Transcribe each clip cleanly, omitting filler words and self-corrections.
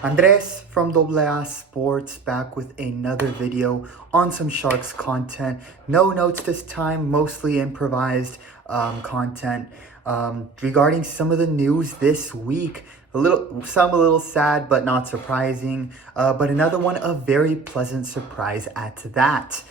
Andres from AA Sports back with another video on some Sharks content. No notes this time, mostly improvised content regarding some of the news this week. Some a little sad, but not surprising. But another one, a very pleasant surprise at that.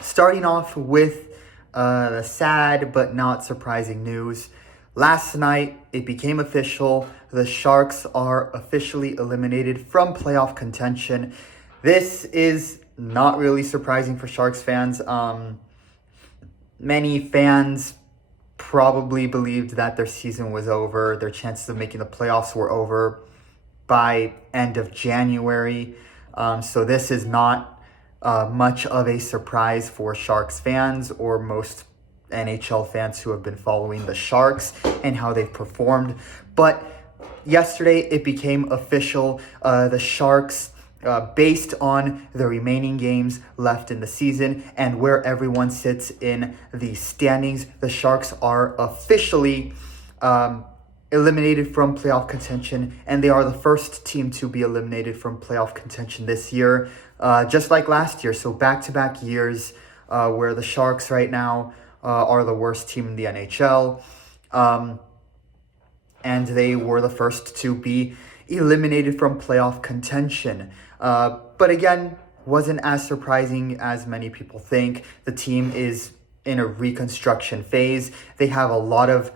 Starting off with the sad but not surprising news. Last night, it became official. The Sharks are officially eliminated from playoff contention. This is not really surprising for Sharks fans. Many fans probably believed that their season was over. Their chances of making the playoffs were over by end of January. So this is not much of a surprise for Sharks fans or most NHL fans who have been following the Sharks and how they've performed. But yesterday it became official. The Sharks, based on the remaining games left in the season and where everyone sits in the standings, the Sharks are officially eliminated from playoff contention, and they are the first team to be eliminated from playoff contention this year, just like last year. So back-to-back years where the Sharks right now are the worst team in the NHL. And they were the first to be eliminated from playoff contention. But again, wasn't as surprising as many people think. The team is in a reconstruction phase. They have a lot of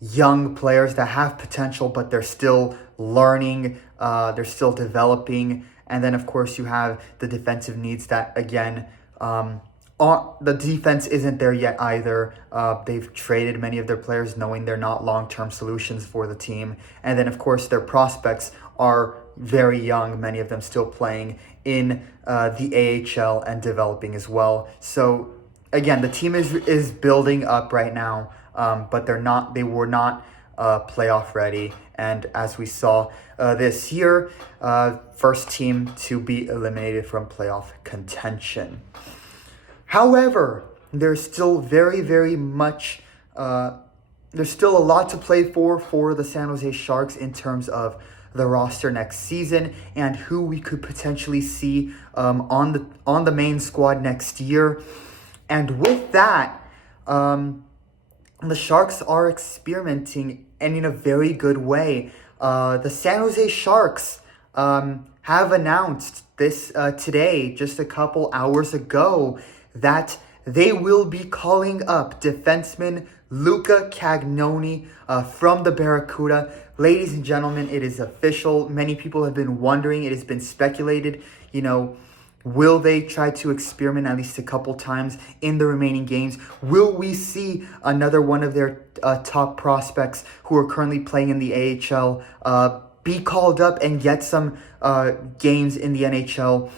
young players that have potential, but they're still learning. They're still developing. And then, of course, you have the defensive needs that, again, the defense isn't there yet either. They've traded many of their players knowing they're not long-term solutions for the team. And then, of course, their prospects are very young, many of them still playing in the AHL and developing as well. So, again, the team is building up right now, but they were not playoff ready. And as we saw this year, first team to be eliminated from playoff contention. However, there's still very much, there's still a lot to play for the San Jose Sharks in terms of the roster next season and who we could potentially see on the main squad next year. And with that, the Sharks are experimenting and in a very good way. The San Jose Sharks have announced this today, just a couple hours ago, that they will be calling up defenseman Luca Cagnoni from the Barracuda. Ladies and gentlemen, it is official. Many people have been wondering. It has been speculated, will they try to experiment at least a couple times in the remaining games? Will we see another one of their top prospects who are currently playing in the AHL be called up and get some games in the NHL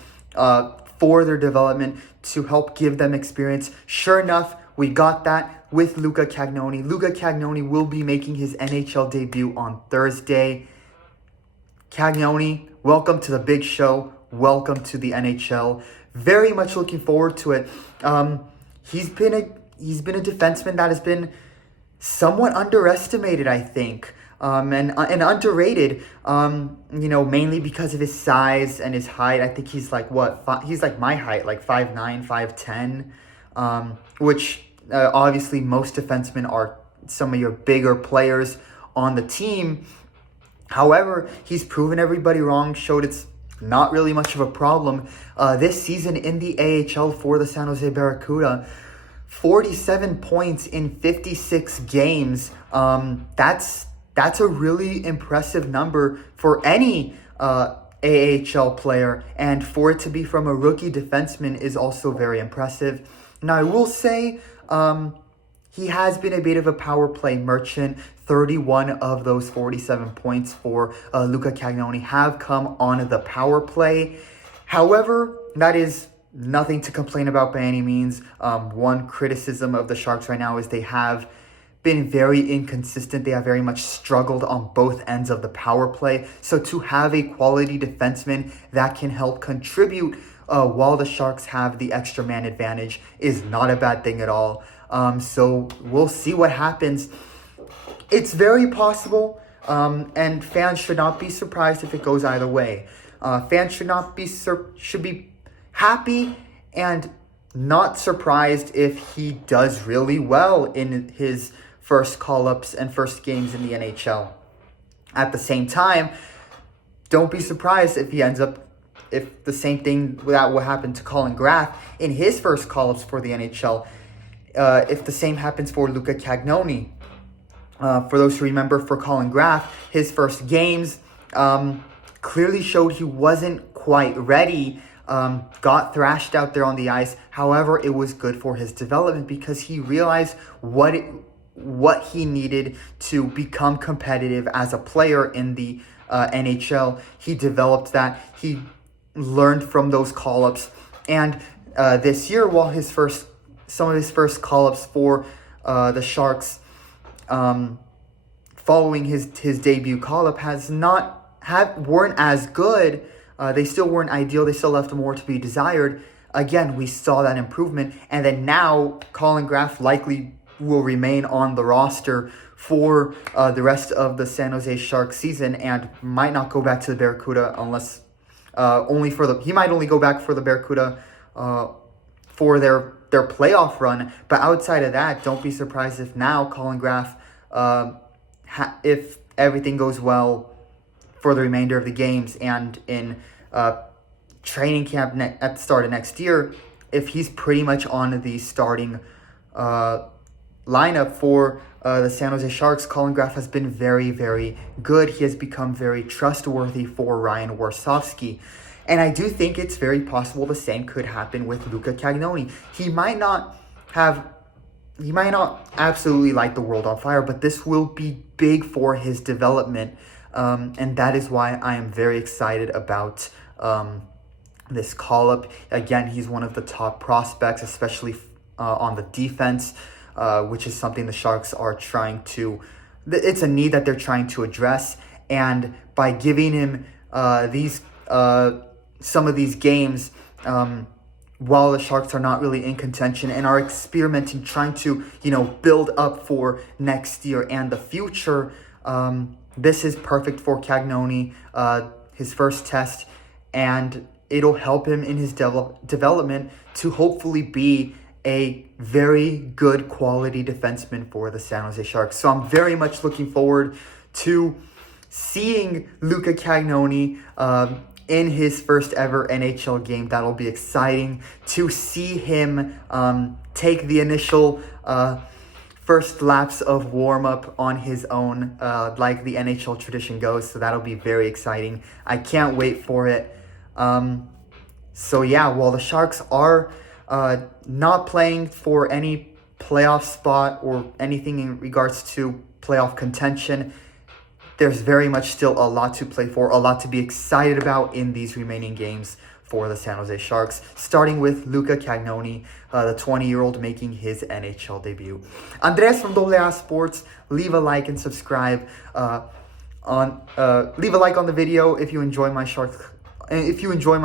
for their development to help give them experience? Sure enough, we got that with Luca Cagnoni. Luca Cagnoni will be making his NHL debut on Thursday. Cagnoni, welcome to the big show. Welcome to the NHL. Very much looking forward to it. He's been a defenseman that has been somewhat underestimated, I think. And underrated, mainly because of his size and his height. I think he's like, he's like my height, like 5'9", 5'10", which obviously most defensemen are some of your bigger players on the team. However, he's proven everybody wrong, showed it's not really much of a problem. This season in the AHL for the San Jose Barracuda, 47 points in 56 games. That's a really impressive number for any AHL player, and for it to be from a rookie defenseman is also very impressive. Now, I will say he has been a bit of a power play merchant. 31 of those 47 points for Luca Cagnoni have come on the power play. However, that is nothing to complain about by any means. One criticism of the Sharks right now is they have been very inconsistent. They have very much struggled on both ends of the power play. So to have a quality defenseman that can help contribute while the Sharks have the extra man advantage is not a bad thing at all. So we'll see what happens. It's very possible and fans should not be surprised if it goes either way. Fans should be happy and not surprised if he does really well in his first call-ups and first games in the NHL. At the same time, don't be surprised if he ends up, if the same thing that what happened to Colin Graf in his first call-ups for the NHL, if the same happens for Luca Cagnoni. For those who remember, for Colin Graf, his first games clearly showed he wasn't quite ready, got thrashed out there on the ice. However, it was good for his development because he realized what he needed to become competitive as a player in the NHL. He developed that. He learned from those call-ups. And this year, while some of his first call-ups for the Sharks, following his debut call-up, weren't as good. They still weren't ideal. They still left more to be desired. Again, we saw that improvement. And then now, Colin Graf likely will remain on the roster for the rest of the San Jose Sharks season and might not go back to the Barracuda unless he might only go back for the Barracuda for their playoff run. But outside of that, don't be surprised if now Colin Graf, if everything goes well for the remainder of the games and in training camp at the start of next year, if he's pretty much on the starting lineup for the San Jose Sharks. Colin Graf has been very, very good. He has become very trustworthy for Ryan Warsofsky. And I do think it's very possible the same could happen with Luca Cagnoni. He might not absolutely light the world on fire, but this will be big for his development. And that is why I am very excited about this call-up. Again, he's one of the top prospects, especially on the defense, which is something the Sharks are trying to... It's a need that they're trying to address. And by giving him some of these games, while the Sharks are not really in contention and are experimenting, trying to, build up for next year and the future, this is perfect for Cagnoni, his first test, and it'll help him in his development to hopefully be a very good quality defenseman for the San Jose Sharks. So I'm very much looking forward to seeing Luca Cagnoni in his first ever NHL game. That'll be exciting to see him take the initial first laps of warm-up on his own, like the NHL tradition goes. So that'll be very exciting. I can't wait for it. So yeah, while the Sharks are not playing for any playoff spot or anything in regards to playoff contention, there's very much still a lot to play for, a lot to be excited about in these remaining games for the San Jose Sharks, starting with Luca Cagnoni, the 20-year-old making his NHL debut. Andres from AA Sports, leave a like and subscribe. Leave a like on the video if you enjoy my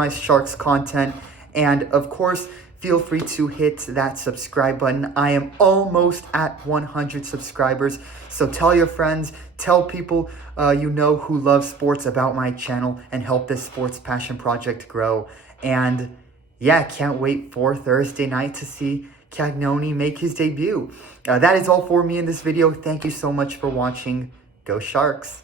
Sharks content, and of course, feel free to hit that subscribe button. I am almost at 100 subscribers, so tell your friends, tell people who love sports about my channel and help this sports passion project grow. And yeah, can't wait for Thursday night to see Cagnoni make his debut. That is all for me in this video. Thank you so much for watching. Go Sharks!